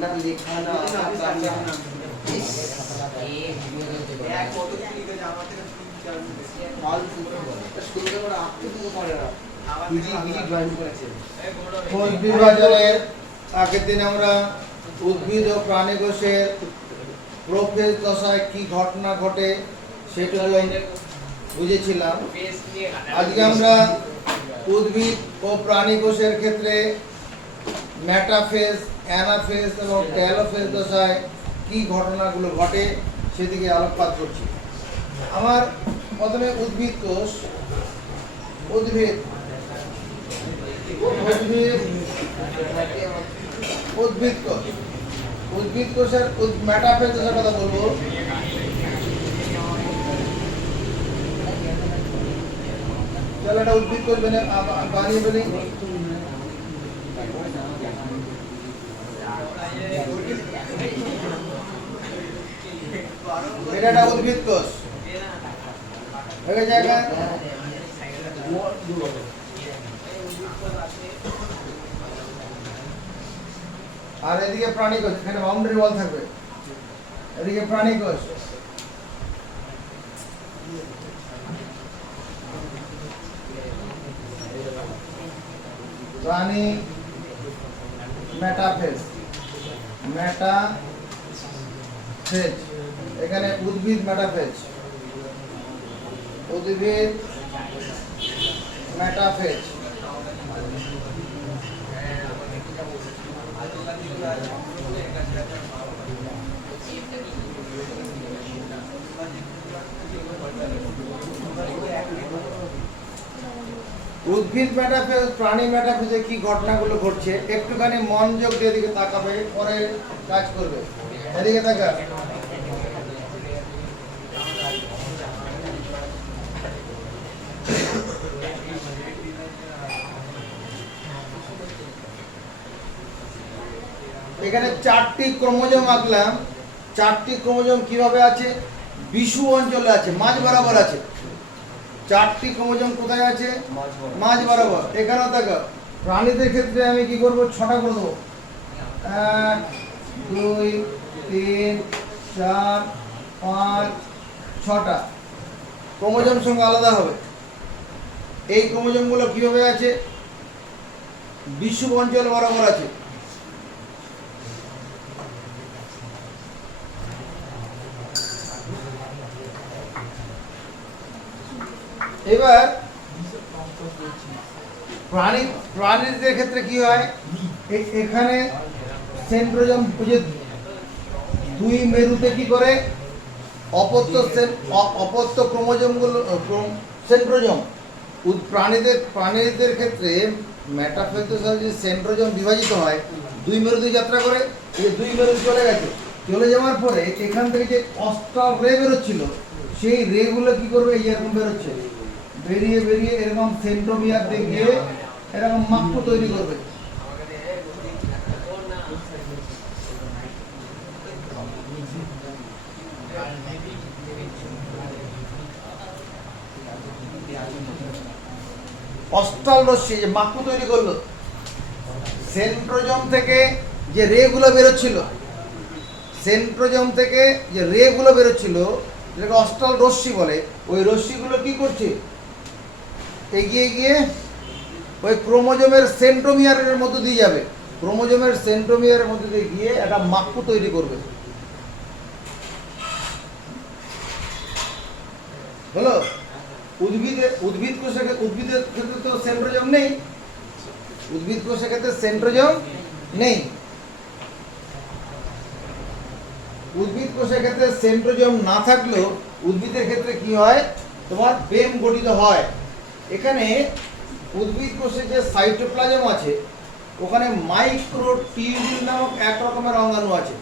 না লেখা না কোষ বিভাজনের আগের দিন আমরা উদ্ভিদ ও প্রাণী কোষের প্রোফেজ দশায় কি ঘটনা ঘটে সেটা বুঝেছিলাম। আজকে আমরা উদ্ভিদ ও প্রাণী কোষের ক্ষেত্রে মেটাফেজ, অ্যানাফেজ এবং টেলোফেজ দশায় কি ঘটনাগুলো ঘটে সেদিকে আলোকপাত করছি। আমার প্রথমে উদ্ভিদ কোষ, উদ্ভিদ কোষ, উদ্ভিদ কোষের মেটাফেজ দশার কথা বলবো। চলো এটা উদ্ভিদ কোষ বানিয়ে ফেলি। এটা একটা উদ্ভিদ কোষ হয়ে জায়গা। আর এদিকে প্রাণী কোষ, এখানে বাউন্ডারি ওয়াল থাকবে। এদিকে প্রাণী কোষ, প্রাণী মেটাফেজ, মেটাফেজ এখানে উদ্ভিদ মেটাফেজ, উদ্ভিদ মেটাফেজ। উদ্ভিদ মেটাফেজ, প্রাণী মেটাফেজে কি ঘটনাগুলো ঘটছে একটুখানি মনোযোগ দিয়ে এদিকে তাকাবে, পরে কাজ করবে। এদিকে তাকা। এখানে 4টি ক্রোমোজোম আঁকলাম। 4টি ক্রোমোজোম কিভাবে আছে? বিষু অঞ্চলে আছে, মাঝ বরাবর আছে। 4টি ক্রোমোজোম কোথায় আছে? মাঝ বরাবর। এখানেও দেখো, প্রাণীদের ক্ষেত্রে আমি কি করব? 6টা করে দেবো। 1 2 3 4 5 6টা ক্রোমোজোম সঙ্গে আলাদা হবে। এই ক্রোমোজোমগুলো কিভাবে আছে? বিষুব অঞ্চল বরাবর আছে। এবার প্রাণীদের ক্ষেত্রে কি হয়? এখানে সেন্ট্রোজোম, দুই মেরুতে কি করে অপত্য ক্রোমোজোমগুলো, সেন্ট্রোজোম। প্রাণীদের ক্ষেত্রে মেটাফেজ যে সেন্ট্রোজোম বিভাজিত হয়, দুই মেরুতে যাত্রা করে। এই দুই মেরু চলে গেছে, চলে যাওয়ার পরে এখান থেকে যে অস্ট্রাল রে বেরোচ্ছিল, সেই রেগুলো কি করবে? এরকম বেরোচ্ছে, বেরিয়ে বেরিয়ে এরকম সেন্ট্রোমিয়ার দিয়ে গিয়ে এরকম মাকড় তৈরি করবে। অস্ট্রাল রশ্মি যে মাকড় তৈরি করলো, সেন্ট্রোজোম থেকে যে রেগুলো বেরোচ্ছিল, সেন্ট্রোজোম থেকে যে রেগুলো বেরোচ্ছিল যেটাকে অস্ট্রাল রশ্মি বলে, ওই রশ্মিগুলো কি করছে? এগিয়ে গিয়ে ওই ক্রোমোজোমের সেন্ট্রোমিয়ারের মধ্যে দিয়ে যাবে। ক্রোমোজোমের সেন্ট্রোমিয়ারের মধ্যে দিয়ে গিয়ে একটা মাকড় তৈরি করবে। হলো? উদ্ভিদ কোষের ক্ষেত্রে তো সেন্ট্রোজোম নেই। উদ্ভিদ কোষের ক্ষেত্রে সেন্ট্রোজোম নেই। উদ্ভিদ কোষের ক্ষেত্রে সেন্ট্রোজোম না থাকলেও উদ্ভিদের ক্ষেত্রে কি হয়? তোমার বেম গঠিত হয়। এখানে উদ্ভিদ কোষে যে সাইটোপ্লাজম আছে, ওখানে মাইক্রোটিউবিউল নামক এক রকমের অঙ্গাণু আছে।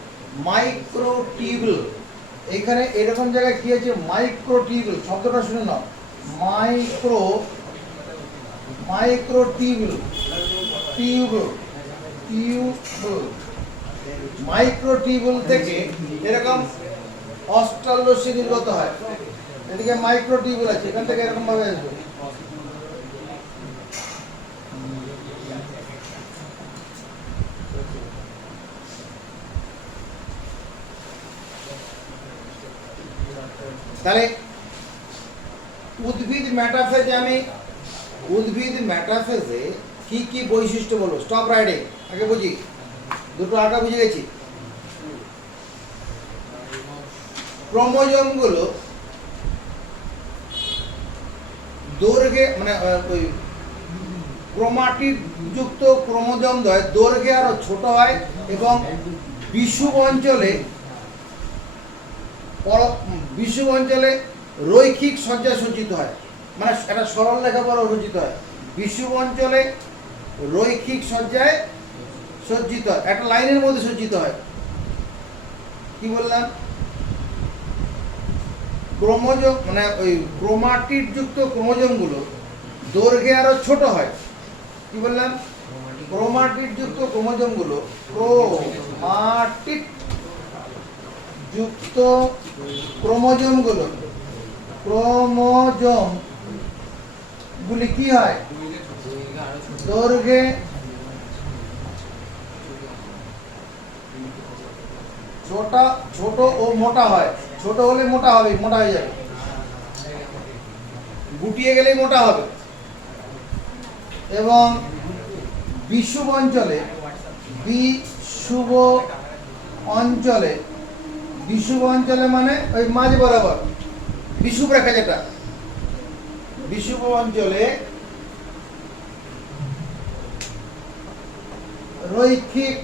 মাইক্রোটিউবিউল, এখানে এরকম জায়গায় কি আছে? মাইক্রোটিউবিউল শব্দটা শুনে নাও। মাইক্রোটিউবিউল, মাইক্রোটিউবিউল থেকে এরকম অস্ট্রাল রশ্মি নির্গত হয়। এদিকে মাইক্রোটিউবিউল আছে, এখান থেকে এরকম ভাবে আসবে। তাহলে উদ্ভিদ মেটাফেজ উদ্ভিদ মেটাফেজে কি কি বৈশিষ্ট্য বলবো? স্টপ রাইডিং, আগে বুঝি, দুটো আঁকা বুঝে গেছি। ক্রোমোজোমগুলো দৈর্ঘ্যে মানে ওই ক্রোমাটিড যুক্ত ক্রোমোজোম দৈর্ঘ্যে আরো ছোট হয় এবং বিষুব অঞ্চলে রৈখিক সজ্জায় সজ্জিত হয়, মানে একটা সরল রেখা বড় রচিত হয়। বিষুব অঞ্চলে রৈখিক সজ্জায় সজ্জিত হয়, একটা লাইনের মধ্যে সজ্জিত হয়। কি বললাম? ক্রোমোজোম মানে ওই ক্রোমাটিড যুক্ত ক্রোমোজোমগুলো দৈর্ঘ্যে আরো ছোট হয়। কি বললাম? ক্রোমাটিড যুক্ত ক্রোমোজোমগুলো ক্রোমাটিড যুক্ত ক্রোমোজোমগুলি কি হয়? দৈর্ঘ্যে ছোট ও মোটা হয়। ছোট হলে মোটা হবে, মোটা হয়ে যাবে, গুটিয়ে গেলেই মোটা হবে। এবং বিষুব অঞ্চলে মানে ওই মাঝ বরাবর বিষুব রেখা, যেটা বিষুব অঞ্চলে রৈখিক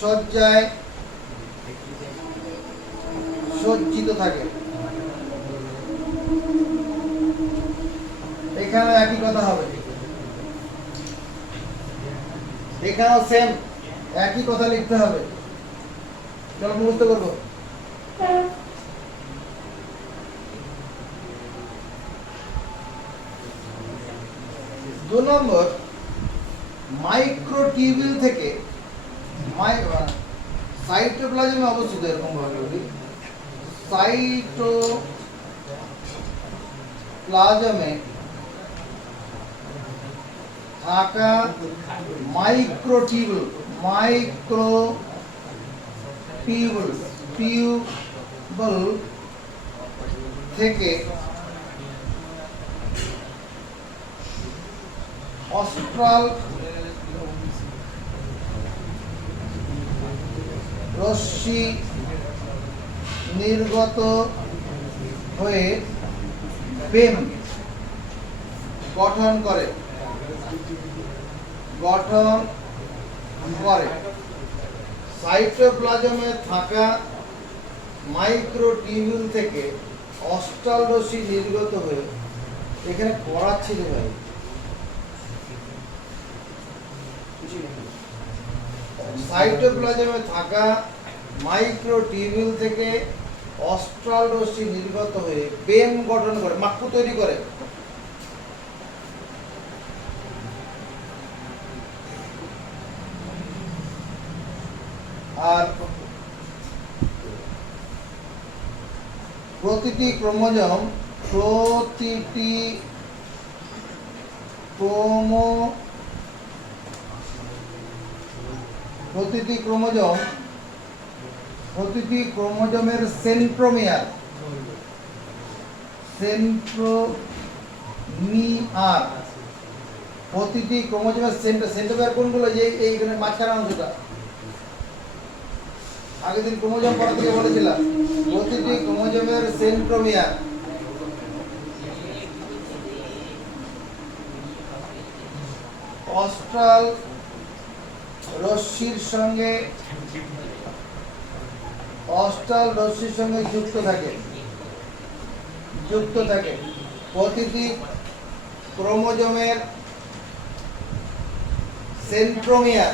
সজ্জায় সজ্জিত থাকে। এখানে একই কথা হবে, এখানেও সেম একই কথা লিখতে হবে। চলো মুখস্থ করবো। দু নম্বর, মাইক্রোটিউবিউল থেকে সাইটোপ্লাজমে অবস্থিত, এরকম ভাবে বলি, সাইটোপ্লাজমে থাকা টিউবল থেকে অস্ট্রাল রশ্মি নির্গত হয়ে বেম গঠন করে। সাইটোপ্লাজমে থাকা মাইক্রোটিউবিউল থেকে অস্ট্রাল রশ্মি নির্গত হয়ে, এখানে পড়াচ্ছি রে ভাই, সাইটোপ্লাজমে থাকা মাইক্রোটিউবিউল থেকে অস্ট্রাল রশ্মি নির্গত হয়ে বেম গঠন করে, মাকড় তৈরি করে। আর প্রতিটি ক্রোমোজোম প্রতিটি ক্রোমোজোমের সেন্ট্রোমিয়ার প্রতিটি ক্রোমোজোমের সেন্ট্রোমিয়ার কোনগুলো? যে এইখানে মাঝখানে অংশটা, আগের দিন ক্রোমোজোম পড়া থেকে বলেছিলাম। প্রতিটি ক্রোমোজোমের সেন্ট্রোমিয়ার অস্ট্রাল রশ্মির সঙ্গে যুক্ত থাকে। প্রতিটি ক্রোমোজোমের সেন্ট্রোমিয়ার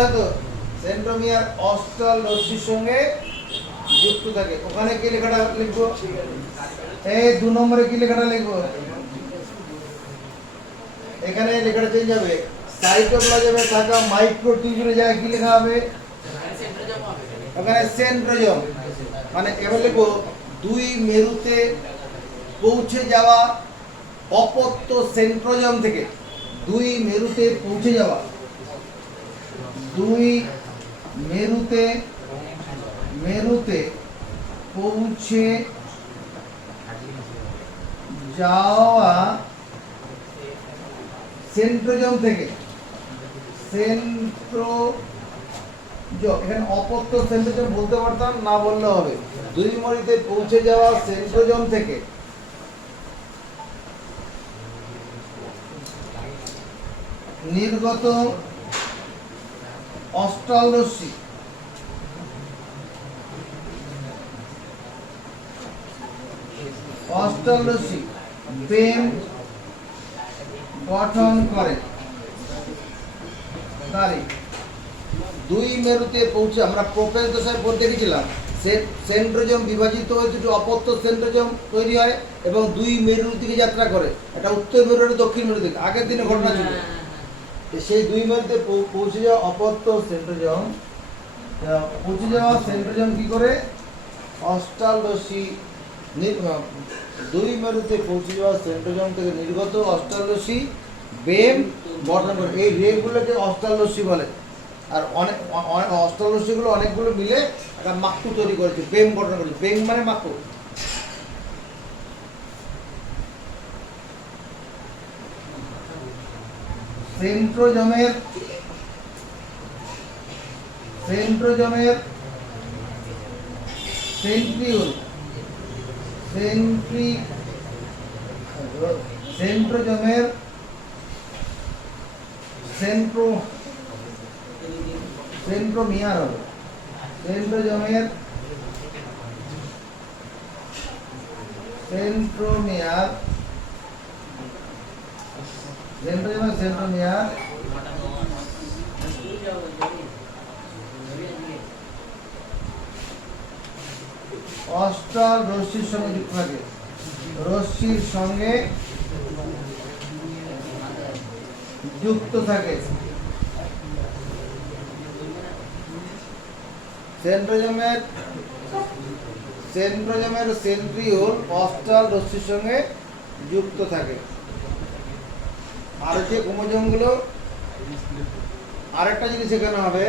হয়তো সেন্ট্রোমিয়ার অস্ট্রাল রশ্মির সঙ্গে যুক্ত থাকে। ওখানে কি লেখাটা লিখবো? এই 2 নম্বরে কি লেখাটা লিখবো? এখানে লেখাটা চেঞ্জ হবে। সাইটোপ্লাজমে থাকা মাইক্রোটিউবিউলের জায়গায় কি লেখা হবে? ওখানে সেন্ট্রোজোম, মানে এবার লিখবো 2 মেরুতে পৌঁছে যাওয়া অপত্য সেন্ট্রোজোম থেকে, 2 মেরুতে পৌঁছে যাওয়া, 2 মেরুতে মেরুতে পৌঁছে যাওয়া সেন্ট্রোজোম থেকে এখানে অপত্য সেন্ট্রোজোম বলতে পারতাম, না বললে হবে। দুই মেরুতে পৌঁছে যাওয়া সেন্ট্রোজোম থেকে নির্গত অস্টাল রশ্মি বেম গঠন করে। তারিখ দুই মেরুতে পৌঁছে, আমরা প্রোপেজ দশায় পড়তে গেছিলাম, সেন্ট্রোজোম বিভাজিত হয়ে দুটো অপত্য সেন্ট্রোজোম তৈরি হয় এবং দুই মেরুর দিকে যাত্রা করে। এটা উত্তর মেরু আর দক্ষিণ মেরু দিকে আগের দিনে ঘটনা ছিল। সেই দুই মেরুতে পৌঁছে যাওয়া অপত্য সেন্ট্রোজোম কি করে? অস্টাল রশ্মি দুই মেরুতে পৌঁছে যাওয়া সেন্ট্রোজোম থেকে নির্গত অস্টাল রশ্মি বেম গঠন করে। এই রেগুলোকে অস্টাল রশ্মি বলে। আর অনেক অস্টাল রশ্মিগুলো অনেকগুলো মিলে একটা মাকু তৈরি করেছে, বেম গঠন করেছে। বেম মানে মাকু। সেন্ট্রোজোমের সেন্ট্রিওল সেন্ট্রোজোমের সেন্ট্রোমিয়ার হবে। সেন্ট্রোজোমের অস্টাল রশ্মির সঙ্গে যুক্ত থাকে। রশ্মির সঙ্গে যুক্ত থাকে। সেন্ট্রোজোমের সেন্ট্রিওল অস্টাল রশ্মির সঙ্গে যুক্ত থাকে। আর যে ক্রোমোজোমগুলো, আরেকটা জিনিস এখানে হবে,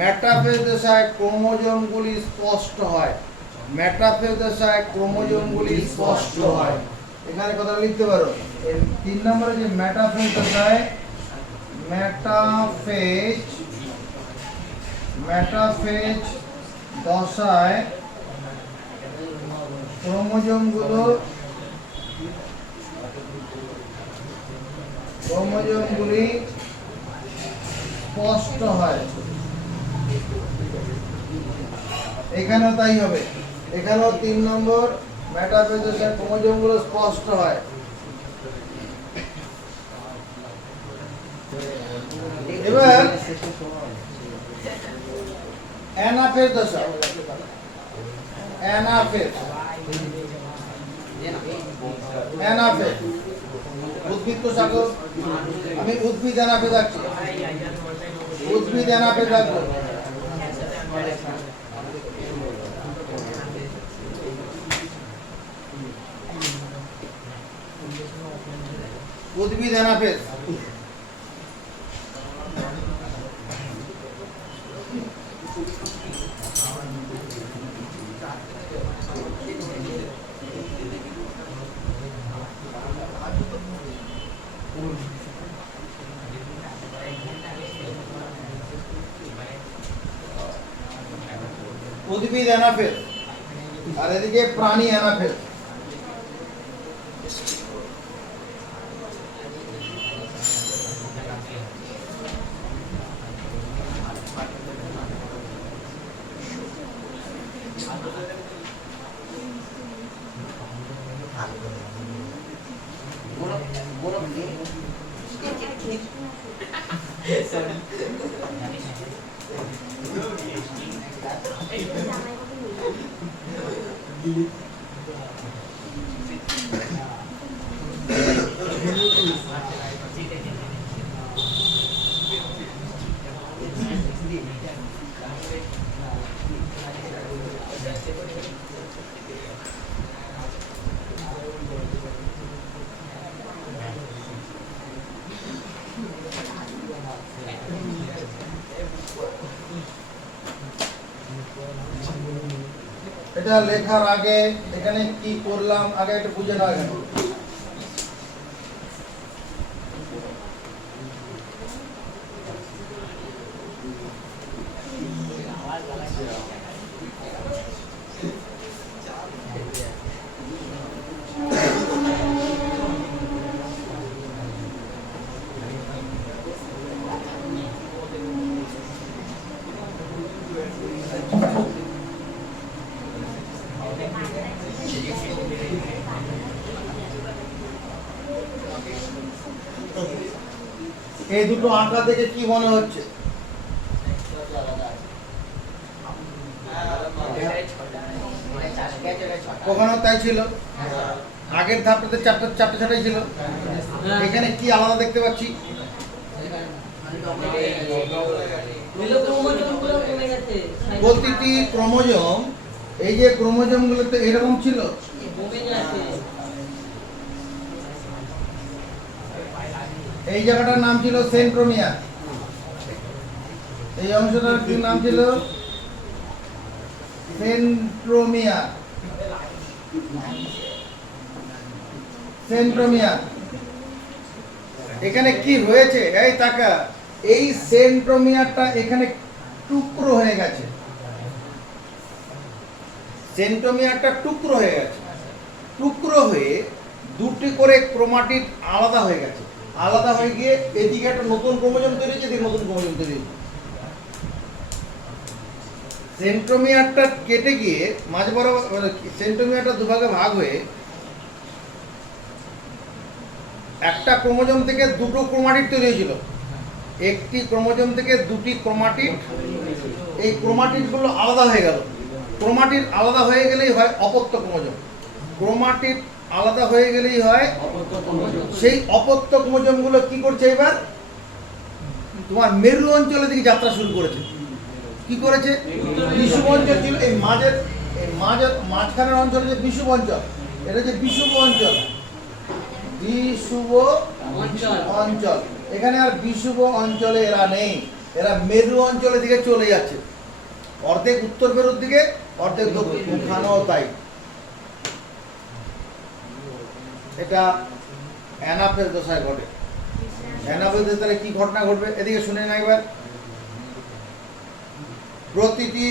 মেটাফেজ দশায় ক্রোমোজোমগুলি স্পষ্ট হয়। মেটাফেজ দশায় ক্রোমোজোমগুলি স্পষ্ট হয়। এখানে কথা লিখতে পারো। 3 নম্বরে যে মেটাফেজ দশায় ক্রোমোজোমগুলি স্পষ্ট হয়। এখানেও তাই হবে। এখানেও 3 নম্বর মেটাফেজ দশায় ক্রোমোজোমগুলো স্পষ্ট হয়। এবার অ্যানাফেজ দশা। অ্যানাফেজ উদ্ভিদ তো সাগর, আমি উদ্ভিদ অ্যানাফেজ আঁকছি। উদ্ভিদ অ্যানাফেজ আঁকবো। উদ্ভিদ অ্যানাফেজ। উদ্ভিদ অ্যানাফেজ আর এদিকে প্রাণী অ্যানাফেজ। এটা লেখার আগে এখানে কি করলাম আগে একটু বুঝে নাও। এখানে এই দুটো আঁকা দেখে কি মনে হচ্ছে? ওখানেও তাই ছিল, আগের ধাপটাতে চারটে চারটে ছাটাই ছিল। এখানে কি আলাদা দেখতে পাচ্ছি? প্রতিটি ক্রোমোজোম, এই যে ক্রোমোজোম গুলোতে এরকম ছিল, এই জায়গাটার নাম ছিল সেন্ট্রোমিয়ার, এই অংশটার কি নাম ছিল? সেন্ট্রোমিয়ার। সেন্ট্রোমিয়ার। এখানে কি রয়েছে? এই তাকা, এই সেন্ট্রোমিয়ারটা এখানে টুকরো হয়ে গেছে। সেন্ট্রোমিয়ারটা টুকরো হয়ে গেছে। টুকরো হয়ে দুটি করে ক্রোমাটিড আলাদা হয়ে গেছে। আলাদা হয়ে গিয়ে এদিকে একটা নতুন ক্রোমোজোম তৈরি হয়েছে, এদিকে নতুন ক্রোমোজোম তৈরি হয়েছে। সেন্ট্রোমিয়ারটা কেটে গিয়ে মাঝ বরাবর সেন্ট্রোমিয়ারটা দুভাগে ভাগ হয়ে একটা ক্রোমোজোম থেকে দুটো ক্রোমাটিড তৈরি হয়েছিল। একটি ক্রোমোজোম থেকে দুটি ক্রোমাটিড, এই ক্রোমাটিড গুলো আলাদা হয়ে গেল। ক্রোমাটিড আলাদা হয়ে গেলেই হয় অপত্য ক্রোমোজোম। ক্রোমাটিড আলাদা হয়ে গেলেই হয় সেই অপত্য ক্রোমোজোম গুলো কি করছে? এবার তোমার মেরু অঞ্চলের দিকে যাত্রা শুরু করেছে। কি করেছে? বিষুব অঞ্চল ছিল এই মাঝের, এই মাঝখানের অঞ্চল যে বিষুব অঞ্চল, এটা যে বিষুব অঞ্চল, বিষুব অঞ্চল। এখানে আর বিষুব অঞ্চলে এরা নেই, এরা মেরু অঞ্চলের দিকে চলে যাচ্ছে। অর্ধেক উত্তর মেরুর দিকে, অর্ধেক দক্ষিণ। ওখানেও তাই। এটা অ্যানাফেজ দশায় ঘটে। অ্যানাফেজ দশায় কি ঘটনা ঘটবে এদিকে শুনে না একবার। প্রতিটি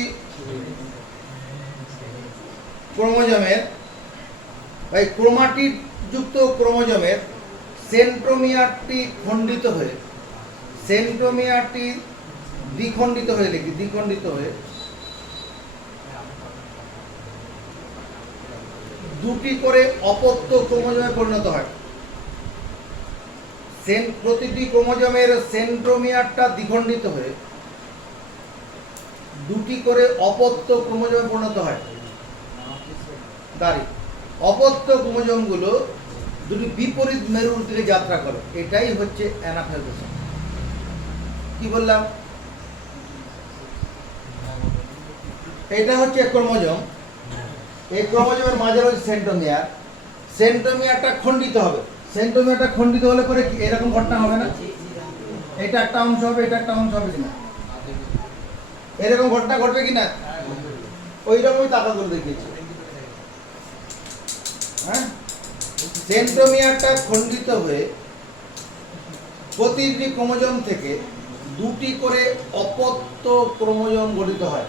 ক্রোমোজোমের, এই ক্রোমাটিড যুক্ত ক্রোমোজোমের সেন্ট্রোমিয়ারটি খণ্ডিত হয়ে, সেন্ট্রোমিয়ারটি দ্বিখণ্ডিত হয়ে, লিখি দ্বিখণ্ডিত হয়ে দুটি করে অপত্য ক্রোমোজোমে পরিণত হয়। প্রতিটি ক্রোমোজোমের সেন্ট্রোমিয়ারটা দ্বিখণ্ডিত হয়ে দুটি করে অপত্য ক্রোমোজোমে পরিণত হয়। দাঁড়ি অপত্য ক্রোমোজোমগুলো দুটি বিপরীত মেরুর দিকে যাত্রা করে। এটাই হচ্ছে অ্যানাফেজ দশা। কি বললাম? এটা হচ্ছে ক্রোমোজোম। এই ক্রোমোজোমের মাঝে রয়েছে সেন্ট্রোমিয়ার। সেন্ট্রোমিয়ারটা খণ্ডিত হবে। সেন্ট্রোমিয়ারটা খণ্ডিত হলে পরে কি এরকম ঘটনা হবে না? এটা একটা অংশ হবে, এটা একটা অংশ হবে কিনা? এরকম ঘটনা ঘটবে কিনা? ওই রকমই টাকা করে দেখিয়েছে। হ্যাঁ, সেন্ট্রোমিয়ারটা খণ্ডিত হয়ে প্রতিটি ক্রোমোজোম থেকে দুটি করে অপত্য ক্রোমোজোম গঠিত হয়।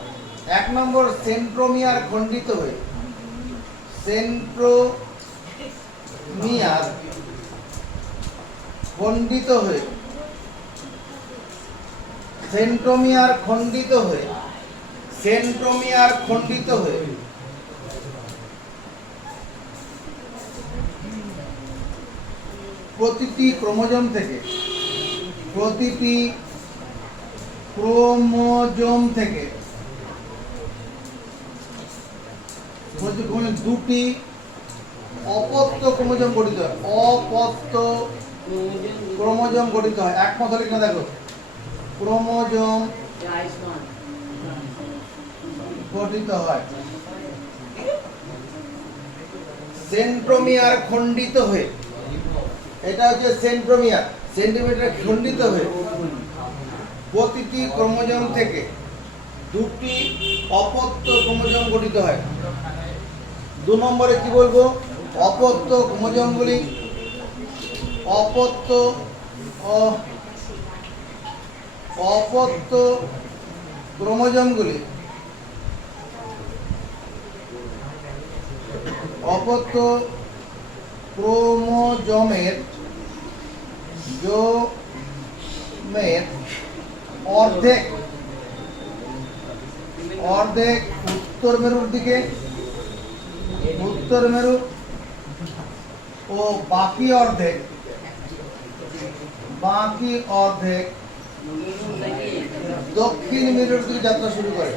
এক নম্বর সেন্ট্রোমিয়ার খণ্ডিত হয়ে, সেন্ট্রোমিয়ার খণ্ডিত হয়ে, সেন্ট্রোমিয়ার খণ্ডিত হয়ে, সেন্ট্রোমিয়ার খণ্ডিত হয়ে প্রতিটি ক্রোমোজোম থেকে, প্রতিটি ক্রোমোজোম থেকে দুটি অপত্য ক্রোমোজোম গঠিত হয়। অপত্য ক্রোমোজোম গঠিত হয়। একমত হলে কিনা দেখো, ক্রোমোজোম গঠিত হয়। সেন্ট্রোমিয়ার খণ্ডিত হয়ে, এটা হচ্ছে সেন্ট্রোমিয়ার খণ্ডিত হয়ে প্রতিটি ক্রোমোজোম থেকে দুটি অপত্য ক্রোমোজোম গঠিত হয়। 2 নম্বরে কি বলবো? অপত্য ক্রোমোজোমগুলি অপত্য ক্রোমোজোমগুলি অপত্য ক্রোমোজোমের অর্ধেক উত্তর মেরুর দিকে, উত্তর মেরু, ও বাকি অর্ধেক দক্ষিণ মেরুর দিকে যাত্রা শুরু করে।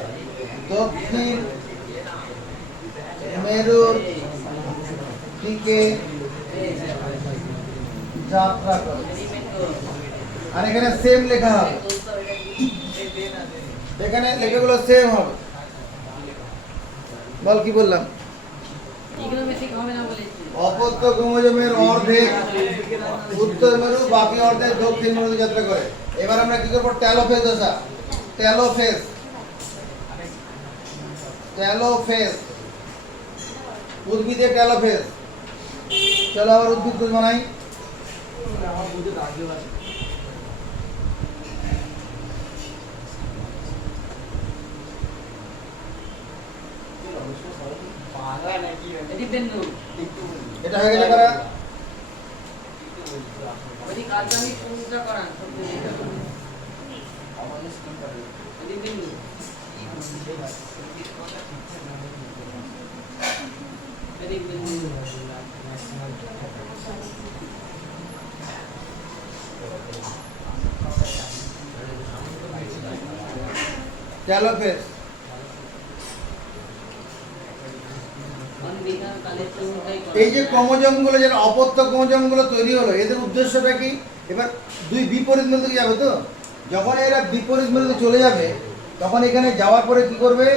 দক্ষিণ মেরুর দিকে যাত্রা করে। আর এখানে সেম লেখা হবে, এখানে লেখাগুলো সেম হবে। বল কি বললাম? অপত্য ক্রোমোজোমের অর্ধেক উত্তর মেরু, বাকি অর্ধেক দক্ষিণ মেরু যাত্রা করে। এবার আমরা কি করবো? টেলোফেজ দশা, টেলোফেজ উদ্ভিদে টেলোফেজ। চলো আবার উদ্ভিদ কোষ বানাই। এটা হয়ে গেলে করা টেলোফেজ। এই যে ক্রোমোজোমগুলো, যেন অপত্য ক্রোমোজোমগুলো তৈরি হলো, এদের উদ্দেশ্যটা কি? এবার দুই বিপরীত মেরুতে যাবে। তো যখন এরা বিপরীত মেরুতে চলে যাবে, তখন এখানে যাওয়ার পরে কি করবে?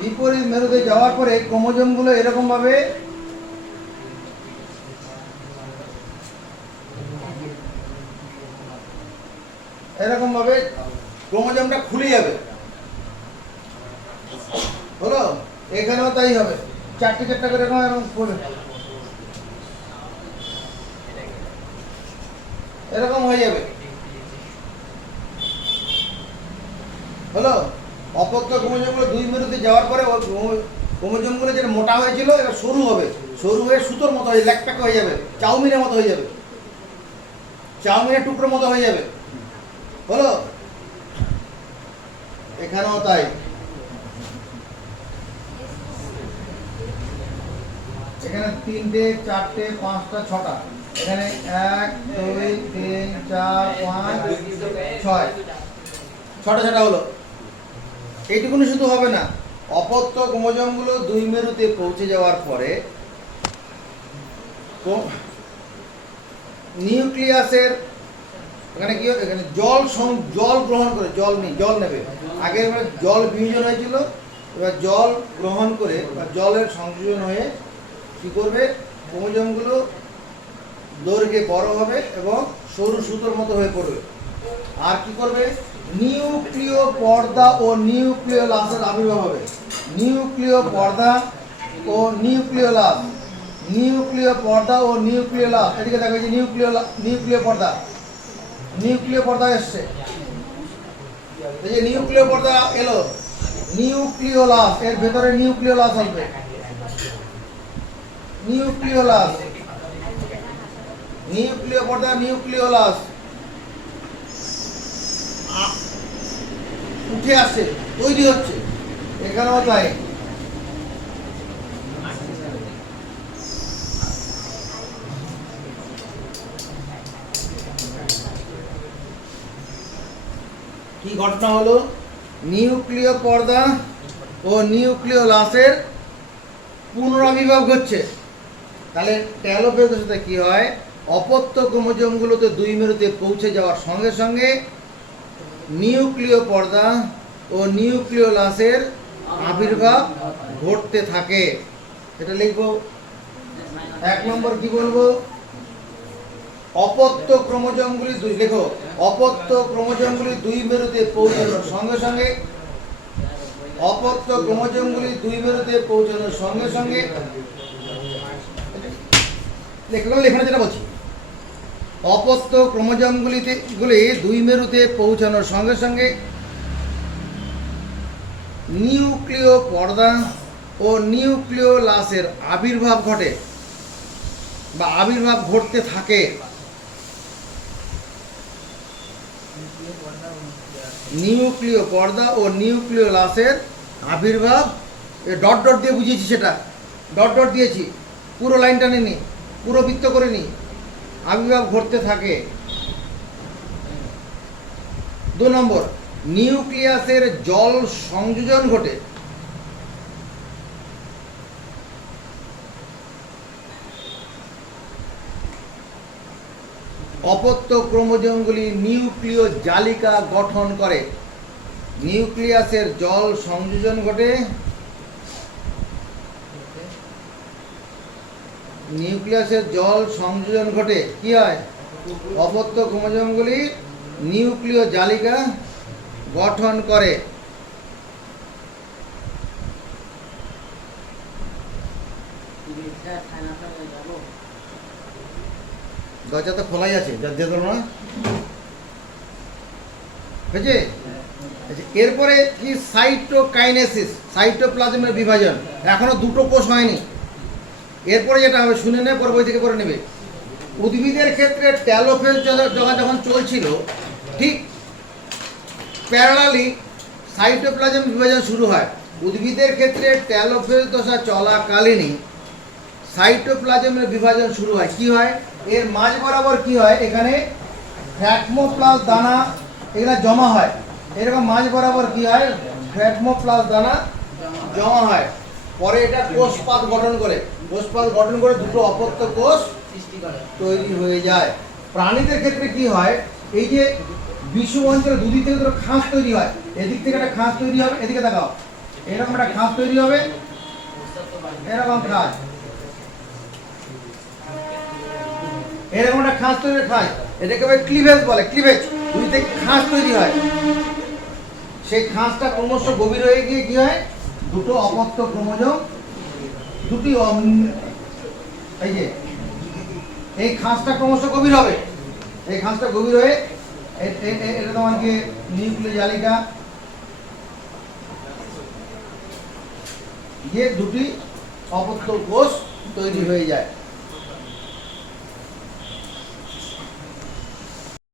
বিপরীত মেরুতে যাওয়ার পরে ক্রোমোজোমগুলো এরকম ভাবে ক্রোমোজোমটা খুলে যাবে। হলো? এখানেও তাই হবে, চারটে করে এরকম এরকম হয়ে যাবে। হলো? অপত্য ক্রোমোজোমগুলো দুই মেরুতে যাওয়ার পরে ক্রোমোজোমগুলো যেটা মোটা হয়েছিল এবার সরু হবে, সরু হয়ে সুতোর মতো হয়ে ল্যাকটাক হয়ে যাবে, চাউমিনের মতো হয়ে যাবে, চাউমিনের টুকরোর মতো হয়ে যাবে। হলো? এখানেও তাই। এখানে 3টে 4টে 5টা 6টা, এখানে 1 2 3 4 5 6 6টা হলো। এইটুকুনি শুধু হবে না, অপত্য ক্রোমোজোমগুলো দুই মেরুতে পৌঁছে যাওয়ার পরে নিউক্লিয়াসের এখানে কি, এখানে জল গ্রহণ করে, জল নেবে। আগে জল বিয়োজন হয়েছিল, এবার জল গ্রহণ করে বা জলের সংযোজন হয়ে কি করবে? ক্রোমোজোমগুলো দৈর্ঘ্যে বড় হবে এবং সরু সুতোর মতো হয়ে পড়বে। আর কি করবে? নিউক্লিয় পর্দা ও নিউক্লিওলাসের আবির্ভাব হবে। নিউক্লিয় পর্দা ও নিউক্লিওলাস, নিউক্লিয় পর্দা ও নিউক্লিওলাস। এদিকে দেখো, যে নিউক্লিয় পর্দা এসছে, এই যে নিউক্লিয় পর্দা এলো, নিউক্লিওলাস, এর ভেতরে নিউক্লিওলাস আসবে। নিউক্লিওলাস, নিউক্লিয় পর্দা, নিউক্লিওলাস উঠে আসছে, তৈরি হচ্ছে। এখানেও তাই। কি ঘটনা হলো? নিউক্লিয় পর্দা ও নিউক্লিওলাসের পুনরাবির্ভাব ঘটছে। তাহলে টেলোফেজের সাথে কি হয়? অপত্য ক্রোমোজোমগুলোতে দুই মেরুতে পৌঁছে যাওয়ার সঙ্গে সঙ্গে নিউক্লিয় পর্দা ও নিউক্লিওলাসের আবির্ভাব ঘটতে থাকে। এটা লিখবো। 1 নম্বর কি বলবো? অপত্য ক্রোমোজোমগুলি দুই, লেখো, অপত্য ক্রোমোজোমগুলি দুই মেরুতে পৌঁছানোর সঙ্গে সঙ্গে, অপত্য ক্রোমোজোমগুলি দুই মেরুতে পৌঁছানোর সঙ্গে সঙ্গে, লেখানো যেটা বলছি, অপত্য ক্রোমোজোমগুলিতে দুই মেরুতে পৌঁছানোর সঙ্গে সঙ্গে নিউক্লিয় পর্দা ও নিউক্লিওলাসের আবির্ভাব ঘটে বা আবির্ভাব ঘটতে থাকে। নিউক্লিয় পর্দা ও নিউক্লিওলাসের আবির্ভাব, ডট ডট দিয়ে বুঝিয়েছি, সেটা ডট ডট দিয়েছি, পুরো লাইনটা নিনি, পুরো বৃত্ত করে নি, আবির্ভাব ঘটতে থাকে। 2 নম্বর, নিউক্লিয়াসের জল সংযোজন ঘটে। অপত্য ক্রোমোজোমগুলি নিউক্লিয় জালিকা গঠন করে। নিউক্লিয়াসের জল সংযোজন ঘটে, নিউক্লিয়াসের জল সংযোজন ঘটে, কি হয়? অপত্য ক্রোমোজোমগুলি নিউক্লিয় জালিকা গঠন করে। দরজা তো খোলাই আছে, না বুঝে? এরপরে কি সাইটোকাইনেসিস, সাইটোপ্লাজমের বিভাজন। এখনো দুটো কোষ হয়নি, এরপরে যেটা হবে শুনে নেবে, পরে বই থেকে পড়ে নেবে। উদ্ভিদের ক্ষেত্রে টেলোফেজ যখন চলছিল, ঠিক প্যারালালি সাইটোপ্লাজম বিভাজন শুরু হয়। উদ্ভিদের ক্ষেত্রে টেলোফেজ দশা চলাকালীনই সাইটোপ্লাজমের বিভাজন শুরু হয়। কি হয়? এর মাঝ বরাবর কি হয়, এখানে ফ্র্যাগমোপ্লাস্ট দানা এগুলো জমা হয়। এরকম মাঝ বরাবর কি হয়, ফ্র্যাগমোপ্লাস্ট দানা জমা হয়। পরে এটা কোষপাত গঠন করে, কোষপাত গঠন করে দুটো অপত্য কোষ তৈরি হয়ে যায়। প্রাণীদের ক্ষেত্রে কি হয়, এই যে বিষুব অঞ্চলে দুদিক থেকে দুটো খাঁজ তৈরি হয়, এদিক থেকে একটা খাঁজ তৈরি হবে, এদিকে দেখাও, এরকম একটা খাঁজ তৈরি হবে, এরকম খাঁজ, এরকম একটা খাঁজ তৈরি, খাঁজ, এটাকে ক্লিভেজ বলে। ক্লিভেজ, দুই থেকে খাঁজ তৈরি হয়। সেই খাঁজটা ক্রমশ গভীর হয়ে গিয়ে কি হয়, দুটো অপত্য ক্রোমোজোম, দুটি এই যে এই খাঁজটা ক্রমশ গভীর হবে, এই খাঁজটা গভীর হয়ে এটা তোমার কি নিউক্লিয় জালিকা, দুটি অপত্য কোষ তৈরি হয়ে যায়।